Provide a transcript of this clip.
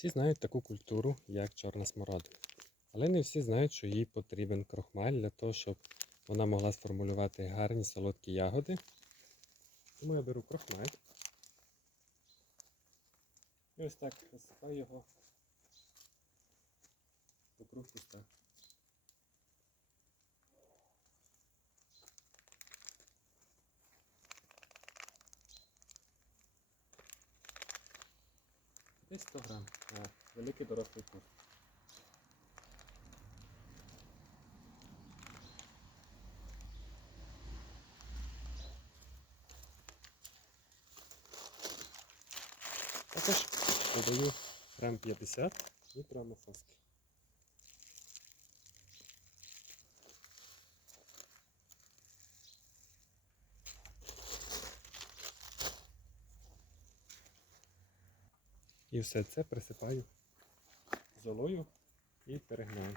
Всі знають таку культуру, як чорна смородина. Але не всі знають, що їй потрібен крохмаль для того, щоб вона могла сформулювати гарні солодкі ягоди. Тому я беру крохмаль. І ось так розсипаю його по круг куста. Десь 100 грам. А, великий дорослий кур. Також додаю грам 50 нітроамофоски. І все це присипаю золою і перегнаю.